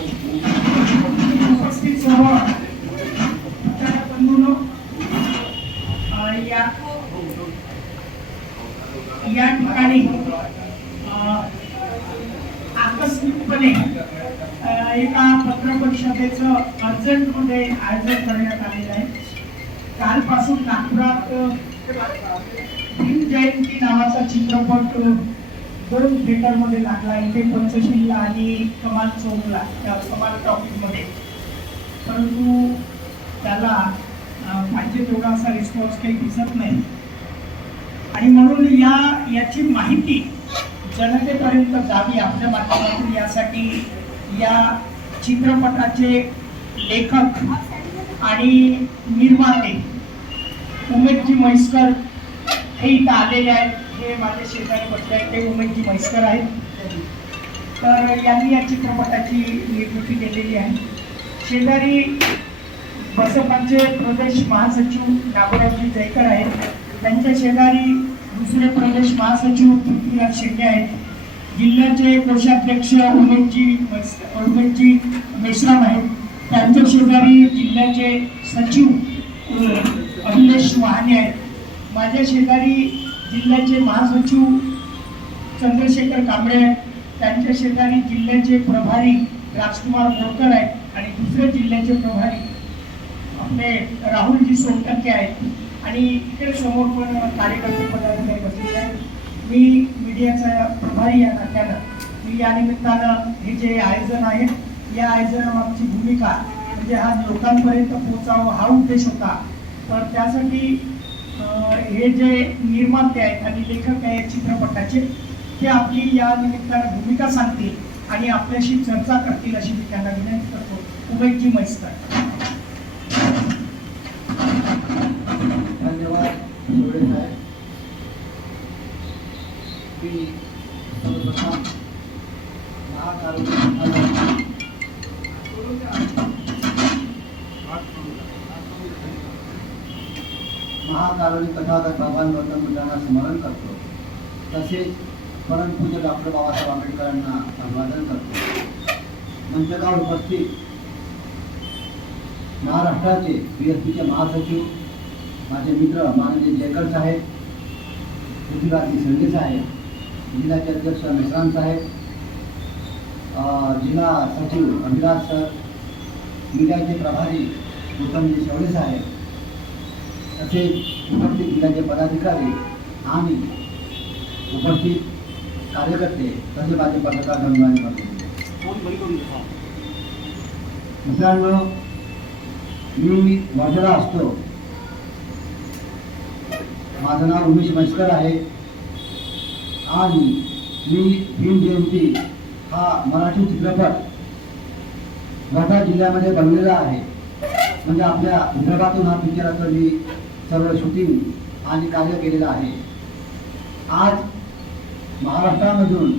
उपस्थित सर्व या या ठिकाणी आकस्मिकपणे एका एका पत्रपरिषदेचं अर्जंटमध्ये आयोजन करण्यात आलेलं आहे. कालपासून नागपुरात भीम जयंती नावाचा चित्रपट अ, दोन थिएटरमध्ये लागला इथे पंचशीलला आणि कमाल चौकला त्या कमाल टॉकीजमध्ये. परंतु त्याला पाहिजे तेवढा असा रिस्पॉन्स काही दिसत नाही. आणि म्हणून या याची माहिती जनतेपर्यंत जावी आपल्या माध्यमातून यासाठी या चित्रपटाचे लेखक आणि निर्माते उमेदजी म्हैसकर हे इथं आलेले आहेत. हे माझे शेजारी बसले आहेत. ते उमेदजी म्हैसकर आहेत. तर यांनी या चित्रपटाची निर्मिती केलेली आहे. शेजारी बसपाचे प्रदेश महासचिव नागोरावजी जयकर आहेत. त्यांच्या शेजारी दुसरे प्रदेश महासचिव पृथ्वीराज शेट्टे आहेत. जिल्ह्याचे कोषाध्यक्ष उमेदजी म्हैस- उमेदजी मेश्राम आहेत. त्यांच्या शेजारी जिल्ह्याचे सचिव अभिलेश वहाने आहेत. माझ्या शेजारी जिल्ह्याचे महासचिव चंद्रशेखर कांबळे आहेत. त्यांच्या शेजारी जिल्ह्याचे प्रभारी राजकुमार बोरकर आहेत आणि दुसरे जिल्ह्याचे प्रभारी आपले राहुलजी सोनटक्के आहेत. आणि इकडे समोर पण कार्यकर्ते पदाधिकारी बसलेले आहेत. मी मीडियाचा प्रभारी या नात्यानं. मी या निमित्तानं हे जे आयोजन आहे या आयोजनामागची भूमिका म्हणजे हा लोकांपर्यंत पोहोचावं हा उद्देश होता. तर त्यासाठी हे जे निर्माते आहेत आणि लेखक आहेत चित्रपटाचे ते आपली या निमित्तानं भूमिका सांगतील आणि आपल्याशी चर्चा करतील अशी मी त्यांना विनंती करतो. उमेदजी मैस्तर धन्यवाद मी महाकारुणी कथागत भगवान गौतम स्मरण करतो. तसेच परमपूज्य डॉक्टर बाबासाहेब आंबेडकरांना अभिवादन करतो. मंचकावर उपस्थित महाराष्ट्राचे बी एस पीचे महासचिव माझे मित्र माननीय जयकर साहेब पृथ्वीराजी संजय साहेब जिल्ह्याचे अध्यक्ष मेश्राम साहेब जिल्हा सचिव अभिराज सर मीडियाचे प्रभारी उत्तमजी शेवळे साहेब तसेच उपस्थित जिल्ह्याचे पदाधिकारी आणि उपस्थित कार्यकर्ते तसे माझे पत्रकार बंधू. मित्रांनो मी वर्धेला असतो. माझं नाव उमेश म्हैसकर आहे. आणि मी भीम जयंती हा मराठी चित्रपट वर्धा जिल्ह्यामध्ये बनलेला आहे. म्हणजे आपल्या विदर्भातून हा पिक्चराचं मी सर्व शूटिंग आणि कार्य केलेलं आहे. आज महाराष्ट्रामधून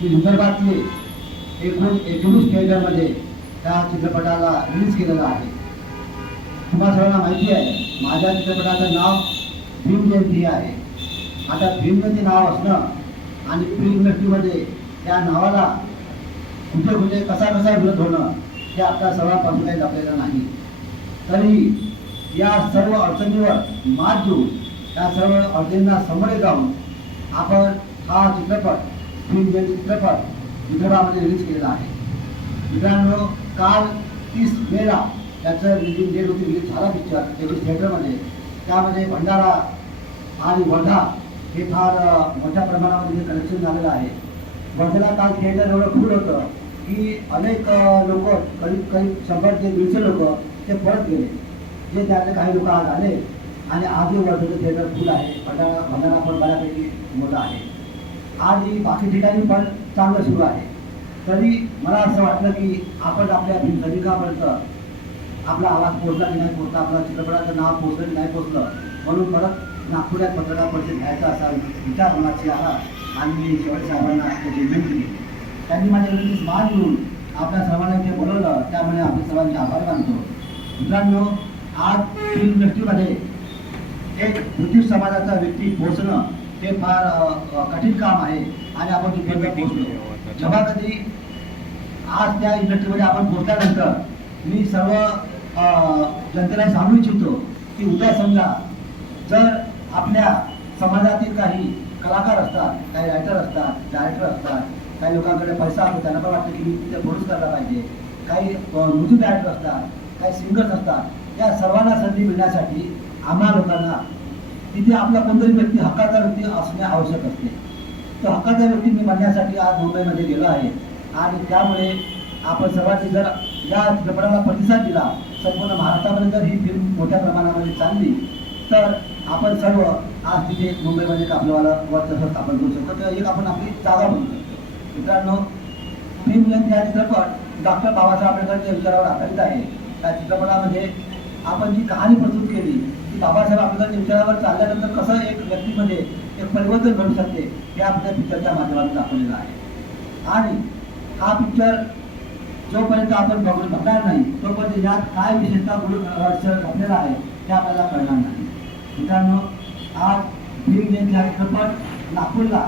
मी विदर्भातले एकूण एकोणीस थिएटरमध्ये त्या चित्रपटाला रिलीज केलेला आहे. तुम्हा सर्वांना माहिती आहे माझ्या चित्रपटाचं नाव भीम जयंती आहे. आता भीमजयंती नाव असणं आणि फिल्म इंडस्ट्रीमध्ये त्या नावाला कुठे कुठे कसा कसा विरोध होणं हे आपल्या सर्वांपासून काही जपलेलं नाही. तरी या सर्व अडचणीवर मात देऊन त्या सर्व अडचणींना समोरे जाऊन आपण हा चित्रपट फिल्म चित्रपट विदर्भामध्ये रिलीज केलेला आहे. मित्रांनो काल तीस मेला त्याचं रिलीज डेट होती रिलीज झाला पिक्चर तेवीस थिएटरमध्ये त्यामध्ये भंडारा आणि वर्धा हे फार मोठ्या प्रमाणामध्ये कलेक्शन झालेलं आहे. वर्धेला काल थिएटर एवढं फुल होतं की अनेक लोक करीब करीब शंभर ते दीडशे लोक ते परत गेले. जे त्यातले काही लोक आज आले आणि आजही वर्धेचं थिएटर फुल आहे भंडारा भंडारा पण बऱ्यापैकी मोठा आहे. आणि बाकी ठिकाणी पण चांगलं सुरू आहे. तरी मला असं वाटलं की आपण आपल्या सैनिकापर्यंत आपला आवाज पोहोचला की नाही पोहोचला आपला चित्रपटाचं नाव पोहोचलं की नाही पोहोचलं म्हणून परत नागपुरात पत्रकार परिषद घ्यायचा असा विचार मनाची आला आणि मी शेवट साहेबांना त्याची विनंती त्यांनी माझ्या विनंतीस मान घेऊन आपल्या सर्वांना जे बोलवलं त्यामुळे आपल्या सर्वांचे आभार मानतो. मित्रांनो आज फिल्म इंडस्ट्रीमध्ये एक ब्रिटिश समाजाचा व्यक्ती पोहोचणं हे फार कठीण काम आहे आणि आपण तिथे पोहोचलो. जेव्हा कधी आज त्या इंडस्ट्रीमध्ये आपण पोहोचल्यानंतर मी सर्व जनतेला सांगू इच्छितो की उद्या समजा जर आपल्या समाजातील काही कलाकार असतात काही रायटर असतात डायरेक्टर असतात काही लोकांकडे पैसा असतो त्यांना पण वाटतं की मी तिथे प्रोड्यूस करायला पाहिजे. काही म्युझिक डायरेक्टर असतात काही सिंगर्स असतात या सर्वांना संधी मिळण्यासाठी आम्हा लोकांना तिथे आपला कोणतरी व्यक्ती हक्काचा व्यक्ती असणे आवश्यक असते. तो हक्काचा व्यक्ती मी म्हणण्यासाठी आज मुंबईमध्ये गेलो आहे. आणि त्यामुळे आपण सर्वांनी जर या चित्रपटाला प्रतिसाद दिला संपूर्ण महाराष्ट्रामध्ये जर ही फिल्म मोठ्या प्रमाणामध्ये चालली तर आपण सर्व आज तिथे मुंबईमध्ये एक आपल्याला वर्चस्व स्थापन करू शकतो. किंवा एक आपण आपली जागा बनू शकतो. मित्रांनो फिल्म जयंती हा चित्रपट डॉक्टर बाबासाहेब आंबेडकरच्या विचारावर आधारित आहे. त्या चित्रपटामध्ये आपण जी कहाणी प्रस्तुत केली ती बाबासाहेब आंबेडकरच्या विचारावर चालल्यानंतर कसं एक व्यक्तीमध्ये एक परिवर्तन घडू शकते हे आपल्या पिक्चरच्या माध्यमातून दाखवलेलं आहे. आणि हा पिक्चर जोपर्यंत आपण बघून बघणार नाही तोपर्यंत यात काय विशेषता गुरु रहस्य घडलेला आहे ते आपल्याला कळणार नाही. मित्रांनो आज भीम जयंती हा चित्रपट नागपूरला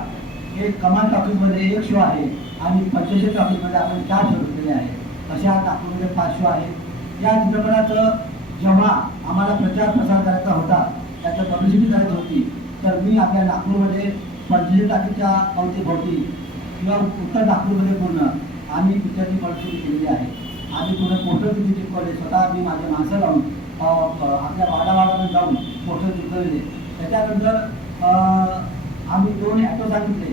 एक कमाल टॉकीजमध्ये एक शो आहे आणि पंचशे टॉकीजमध्ये आपण चार शो घेतलेले आहे अशा नागपूरमध्ये पाच शो आहेत. या चित्रपटाचं जेव्हा आम्हाला प्रचार प्रसार करायचा होता त्याचं पब्लिसिटी करायची होती तर मी आपल्या नागपूरमध्ये पंचवीस टाकीच्या अवतीभोवती किंवा उत्तर नागपूरमध्ये पूर्ण आम्ही पिक्चरची पब्लिसिटी केलेली आहे. आम्ही पूर्ण पोस्टर तिथे चिपकवले. स्वतः मी माझे माणसं लावून आपल्या वाडावाडामध्ये जाऊन पोस्टर चिपकवलेले त्याच्यानंतर आम्ही दोन ॲटो सांगितले.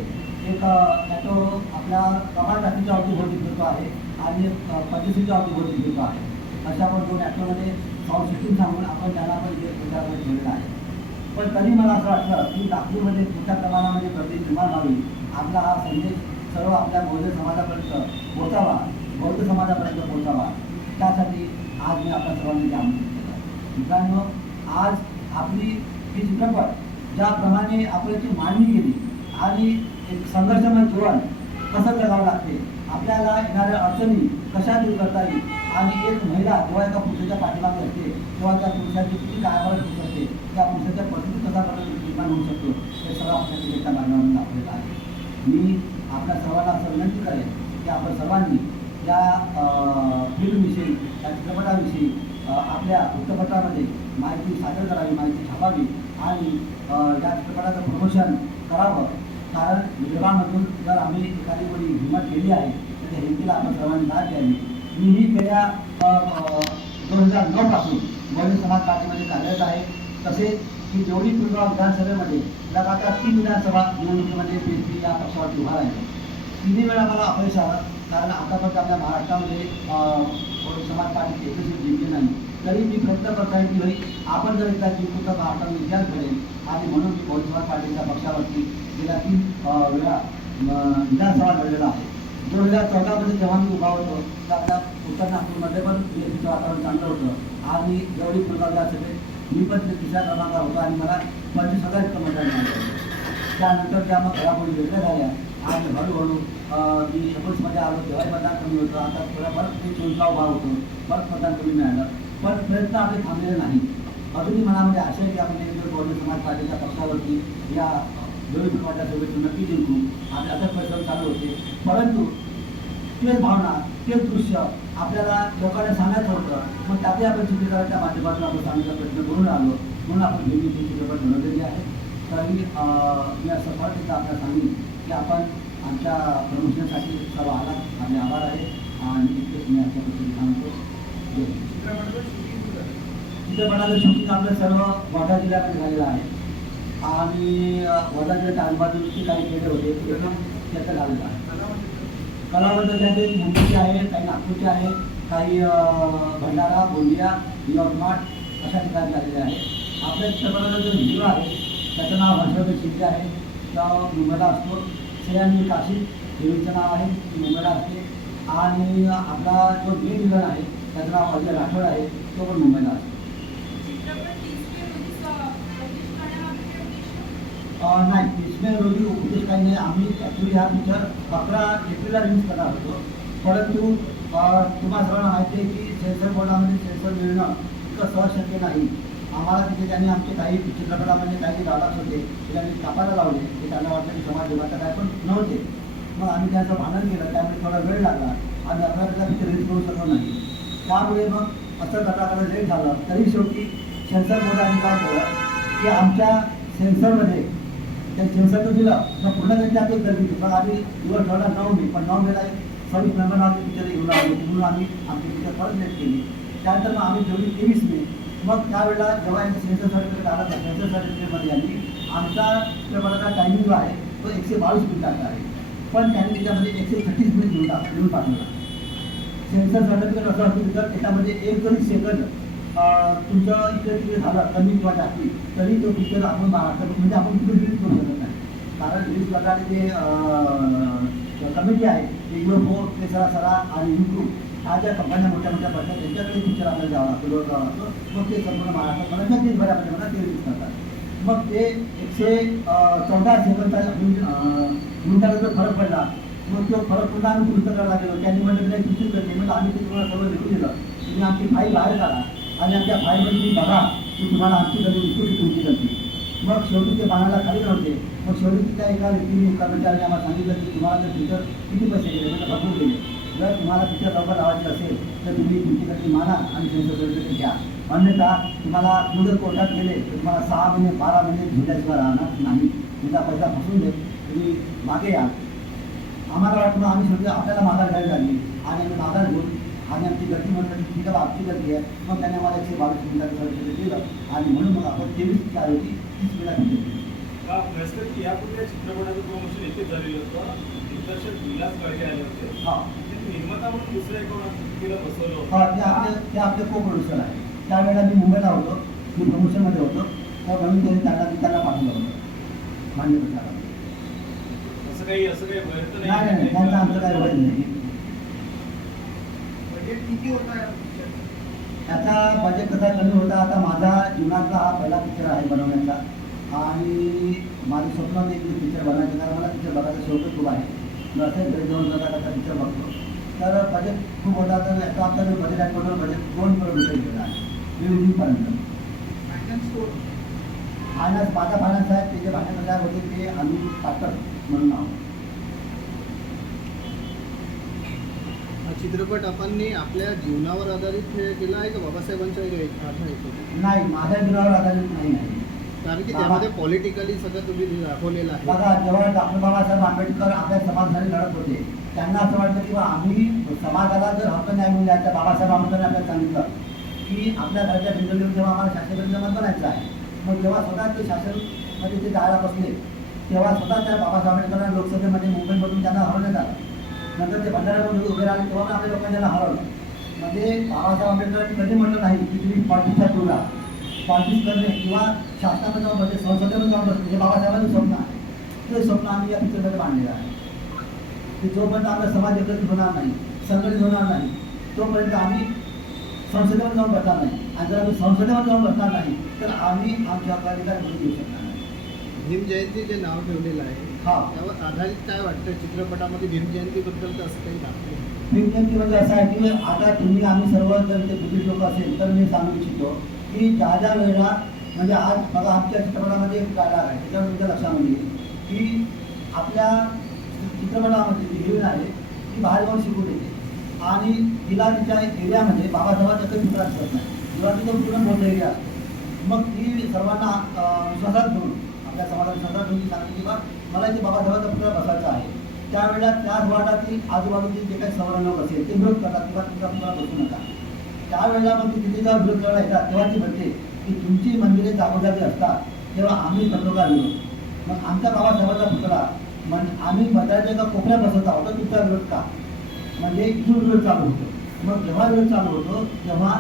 एक ॲटो आपल्या कमाल टाकीच्या अवतीभोवती फिरतो आहे आणि एक पद्धतीच्या अवतीभोवती फिरतो आहे. अशा आपण दोन ॲटोमध्ये साऊंड सांगून आपण त्यांना पण जे प्रचारामध्ये ठेवलेला आहे. पण तरी मला असं वाटलं की नागपूरमध्ये मोठ्या प्रमाणामध्ये गर्दी निर्माण व्हावी. आपला हा संदेश सर्व आपल्या बौद्ध समाजापर्यंत पोहोचावा. बौद्ध समाजापर्यंत पोहोचावा. त्यासाठी आज मी आपल्या सर्वांनी आमंत्रित केलं मित्रांनो आज आपली ही चित्रपट ज्याप्रमाणे आपल्याची मांडणी केली आणि एक संघर्षमय जीवन कसं जगावं लागते आपल्याला येणाऱ्या अडचणी कशा दूर करता येईल आणि एक महिला जेव्हा एका पुरुषाच्या पाठीमागे असते तेव्हा त्या पुरुषाची किती कायावर होत असते त्या पुरुषाच्या पत्नी कसा प्रकारे निर्माण होऊ शकतो. हे सर्व आपल्या तिच्या माध्यमातून दाखवलेलं आहे. मी आपल्या सर्वांना असं विनंती करेन की आपण सर्वांनी या फिल्मविषयी या चित्रपटाविषयी आपल्या वृत्तपत्रामध्ये माहिती सादर करावी माहिती छापावी आणि या चित्रपटाचं प्रमोशन करावं. कारण विदर्भामधून जर आम्ही एखादी कोणी हिंमत केली आहे तर त्या हिमतीला आपण सर्वांनी दाद द्यावी. मीही गेल्या दोन हजार नऊ पासून बहुजन समाज पार्टीमध्ये कार्यरत आहे. तसेच की जेवढी पिंपळा विधानसभेमध्ये लगातार तीन विधानसभा निवडणुकीमध्ये पी पी या पक्षावरती उभा राहिले. तिन्ही वेळा मला अपयश आलं कारण आतापर्यंत आपल्या महाराष्ट्रामध्ये अं, बहुजन समाज पार्टीचे एकच जिंकली नाही. तरी मी प्रयत्न करत आहे की भाई आपण जर एकदा जिंकू तर महाराष्ट्रामध्ये इतिहास घडेल आणि म्हणून मी बहुजन समाज पार्टीच्या पक्षावरती गेल्या तीन वेळा विधानसभा लढलेला आहे. दोन हजार चौदामध्ये जेव्हा मी उभा होतो तर आपल्या उत्तर नागपूरमध्ये पण इलेक्ट्रिकचं वातावरण चांगलं होतं. आज मी जेवढी पुरगाव विधानसभेत मी पण तिथे तिसऱ्या क्रमांकावर होतो आणि मला पंचवीस हजार इतकं मतदान मिळालं त्यानंतर त्या मग घडामोडी वेगळ्या झाल्या. आणि हळूहळू मी एकोणीसमध्ये आलो तेव्हाही मतदान कमी होतं. आता थोडा परत मी चोवीसला उभा होतो. परत मतदान कमी मिळालं. पण प्रयत्न आपले थांबलेले नाही. अजूनही मनामध्ये आशा आहे की आपण एक बहुजन समाज पार्टीच्या पक्षावरती या दोन्ही पिकाच्या सोबत नक्की जिंकू. आणि अथक परिश्रम चालू होते. परंतु तेच भावना तेच दृश्य आपल्याला लोकांना सांगायचं होतं. मग त्यातही आपण चित्रीकरणाच्या माध्यमातून आपण सांगण्याचा प्रयत्न करून आलो. म्हणून आपण ही चित्रपट बनवलेली आहे तरी मी असं परत एकदा आपल्याला सांगेन की आपण आमच्या प्रमोशनसाठी सर्व आलात आम्ही आभार आहे. आणि इतकेच मी आजच्या पद्धतीने सांगतो. चित्रपटाचं शूटिंग आपलं सर्व वर्धा जिल्ह्यामध्ये झालेलं आहे. आणि वर्धा जिल्ह्याच्या आजूबाजूचे काही खेडे होते त्याचं झालेलं आहे. कलावंत त्याचे मुंबईचे आहे काही नागपूरचे आहे काही भंडारा गोंदिया यवतमाळ अशा ठिकाणी आलेले आहे आपल्या चित्रपटाचा जो हिंदू आहे त्याचं नाव हर्षवर्धन शिंदे आहे. तो मुंबईला असतो. श्रेयांनी काशी देवीचं नाव आहे ती मुंबईला असते. आणि आपला जो मेन विलन आहे त्याचं नाव अजय राठोड आहे तो पण मुंबईला असतो. अं, रोजी उपदेश काही नाही आम्ही ॲक्च्युली हा पिक्चर अकरा एप्रिलला रिलीज करणार होतो. परंतु अं, तुम्हाला सर्वांना माहिती आहे की सेन्सर बोर्डामध्ये सेन्सर मिळणं इतकं सहज शक्य नाही. आम्हाला तिथे त्यांनी आमचे काही चित्रपटामध्ये काही दादाच होते ते त्यांनी कापायला लावले ते त्यांना वाटलं की समाज विभागाचं काय पण नव्हते. मग आम्ही त्यांचं भांडण केलं त्यामुळे थोडा वेळ लागला. आणि अकरा तारखेला पिक्चर रिलीज करू शकलो नाही. त्यामुळे मग असं गटाकडे लेट झालं. तरी शेवटी सेन्सर बोर्डाने काय केलं की आमच्या सेन्सरमध्ये त्या सेन्सरचं दिलं. तर पूर्ण त्यांची आपली गर्दी पण आम्ही दिवस ठेवला नऊ मे. पण नऊ मेला एक सव्वीस मेंबर आम्ही पिक्चर घेऊन आलो. म्हणून आम्ही आमची पिक्चर परत लेट केली. त्यानंतर मग आम्ही ठेवली तेवीस मे. मग त्यावेळेला जेव्हा यांचं सेन्सर सर्टिफिकेट आलं तर सेन्सर सर्टिफिकेटमध्ये यांनी आमचा चित्रपटाचा टायमिंग जो आहे तो एकशे बावीस मिनिटाचा आहे. पण त्यांनी त्याच्यामध्ये एकशे छत्तीस मिनिट घेऊन टाक घेऊन टाकलेला सेन्सर सर्टिफिकेट असं असतं तर त्याच्यामध्ये एक तरी सेकंद तुमच्या इथे तिथे तिकडे झालं कमी किंवा जास्ती तरी तो पिक्चर आपण महाराष्ट्रात म्हणजे आपण तिकडे रिलीज करू शकत नाही. कारण रिलीज करणारे जे कमिटी आहे ते फोर हो, ते सरा सरा आणि युट्यूब ह्या ज्या कंपन्या मोठ्या मोठ्या पडतात त्यांच्याकडे पिक्चर आपल्याला जावं लागतं लोक जावं लागतं. मग ते संपूर्ण महाराष्ट्रात मला नक्कीच बऱ्यापैकी मला ते रिलीज करतात. मग ते एकशे चौदा सेकंदचा मिनिटाचा फरक पडला मग तो फरक पुन्हा आम्ही दुरुस्त करायला लागलो. त्यांनी म्हटलं नाही तुमची करते म्हणजे आम्ही ते तुम्हाला सर्व लिहून दिलं. तुम्ही आमची फाईल बाहेर काढा. आणि आमच्या फाईलमध्ये तुम्ही बघा की तुम्हाला आमची गरज दिसतो की तुमची गलती मग शेवटी ते बाणाला खाली नव्हते मग शेवटी त्या एका व्यक्तीने कर्मचाऱ्याने आम्हाला सांगितलं की तुम्हाला जर पिक्चर किती पैसे गेले म्हणजे भरपूर गेले. जर तुम्हाला पिक्चर लवकर लावायचे असेल तर तुम्ही तुमची गती माना आणि त्यांच्याकडे घ्या. अन्यथा तुम्हाला मुदत कोर्टात गेले तर तुम्हाला सहा महिने बारा महिने झुल्याशिवाय राहणार नाही. तुमचा पैसा फसवून देत तुम्ही मागे या. आम्हाला वाटतं आम्ही समजा आपल्याला माघार घ्यावी लागली. आणि आम्ही माघार घेऊन आणि आमची गती म्हणतात की आहे आमची गती आहे. मग त्याने आम्हाला एकशे बावीस मिनिटाचं दिलं. आणि म्हणून मग आपण तेवीस काय होती तीस मिनिटात यापूर्वी या चित्रपटाचं प्रमोशन इथेच झालेलं होतं. दिग्दर्शक विलास गाडगे आले होते. हा. ते निर्माता म्हणून दुसऱ्या एका तिला बसवलं होतं. हा ते आपले ते आपले को प्रोड्युसर आहे. त्यावेळेला मी मुंबईला होतो. मी प्रमोशनमध्ये होतो. तर म्हणून त्यांनी त्यांना मी त्यांना पाठवलं होतं. मान्य असं काही असं काही नाही त्यांचं आमचं काही वय नाही. बजेट किती होता या picture? त्याचा बजेट कसा कमी होता आता माझा जीवनातला हा पहिला पिक्चर आहे बनवण्याचा. आणि माझं स्वप्न नाही की पिक्चर बनवायचं कारण मला पिक्चर बघायचं शौक खूप आहे. मी असं घरी जाऊन बघा कसा पिक्चर बघतो. तर बजेट खूप होता तर याचा आपला जो बजेट आहे टोटल बजेट दोन करोड रुपये गेला आहे. कोण? फायनान्स माझा फायनान्स आहे त्याचे फायनान्स काय होते ते आम्ही पाटर म्हणून नाव हा चित्रपट आपण आपल्या जीवनावर आधारित केला आहे का? बाबासाहेबांच्या नाही माझ्या जीवनावर आधारित नाही आहे. कारण की त्यामध्ये पॉलिटिकली सगळं तुम्ही दाखवलेलं आहे. बघा जेव्हा डॉक्टर बाबासाहेब आंबेडकर आपल्या समाजासाठी लढत होते त्यांना असं वाटतं की आम्ही समाजाला जर हक्क न्याय मिळून द्यायचा बाबासाहेब आंबेडकरांनी आपल्याला सांगितलं की आपल्या घरच्या बिल्डिंग जेव्हा आम्हाला शास्त्रज्ञ जमात बनायचं आहे मग जेव्हा स्वतः ते शासनमध्ये ते जायला बसले तेव्हा स्वतः त्या बाबासाहेब आंबेडकरांना लोकसभेमध्ये मुंबईमधून त्यांना हरवण्यात आलं. नंतर ते भंडाऱ्यामध्ये उभे राहिले तेव्हा आपल्या लोकांनी त्यांना हरवलं. म्हणजे बाबासाहेब आंबेडकरांनी कधी म्हटलं नाही की तुम्ही पार्टीचा तुला पॉलिटिक्स करणे किंवा शासनामध्ये जाऊन बसते संसदेमध्ये जाऊन बसते हे बाबासाहेबांचं स्वप्न आहे. ते स्वप्न आम्ही या पिक्चरमध्ये मांडलेलं आहे. की जोपर्यंत आपला समाज एकत्रित होणार नाही संघटित होणार नाही तोपर्यंत आम्ही संसदेवर जाऊन बसणार नाही. आणि जर आम्ही संसदेवर जाऊन बसणार नाही तर आम्ही आमच्या अधिकार घेऊ शकणार नाही. भीम जयंतीचे नाव ठेवलेलं आहे. त्यावर आधारित काय वाटतं? चित्रपटामध्ये भीम जयंतीबद्दल तर असं काही दाखवलं विज्ञान म्हणजे असं आहे की आता तुम्ही आम्ही सर्व जर ते बुद्धिस्ट लोक असेल तर मी सांगू इच्छितो की ज्या ज्या वेळेला म्हणजे आज बघा आमच्या चित्रपटामध्ये एक डायलॉग आहे त्याच्यावर तुमच्या लक्षामध्ये की आपल्या चित्रपटामध्ये जी हिरोईन आहे ती बाहेर जाऊन शिकून येते आणि तिला तिच्या एरियामध्ये बाबासाहेबांचा काही पुतळा दिसत नाही किंवा तिथं पूर्ण मोठा एरिया असतो. मग ती सर्वांना विश्वासात घेऊन आपल्या समाजात विश्वासात घेऊन ती सांगते की बा मला इथे बाबासाहेबांचा पुतळा बसायचा आहे. त्यावेळेला त्याच वार्डातील आजूबाजूचे जे काही सवर्ण असेल ते विरोध करतात किंवा तुमचा पुतळा बसू नका. त्यावेळेला मग तिथे जेव्हा विरोध करायला येतात. तेव्हा ती म्हणते की तुमची मंदिरे जागोजागी असतात. तेव्हा आम्ही करतो का विरोध मग आमच्या बाबासाहेबांचा पुतळा मग आम्ही बजारच्या एका कोपऱ्यात बसत आहोत. तुमचा विरोध का? म्हणजे इथून विरोध चालू होतो. मग जेव्हा विरोध चालू होतो तेव्हा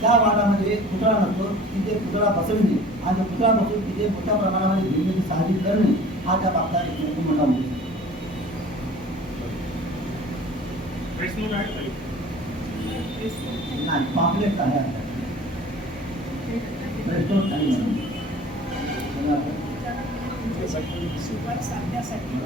त्या वाडामध्ये पुतळा नसतो. तिथे पुतळा बसवणे आणि तो पुतळा बसवून तिथे मोठ्या प्रमाणामध्ये भिन्नती साहजिक करणे हा त्या बाबतीत एक खूप मोठा उद्देश आहे. प्रेस नोट आहे ताई? नाही पापलेट आहे रेस्टॉरंट नाही म्हणून. तुमच्याकडे सुपर साधण्यासाठी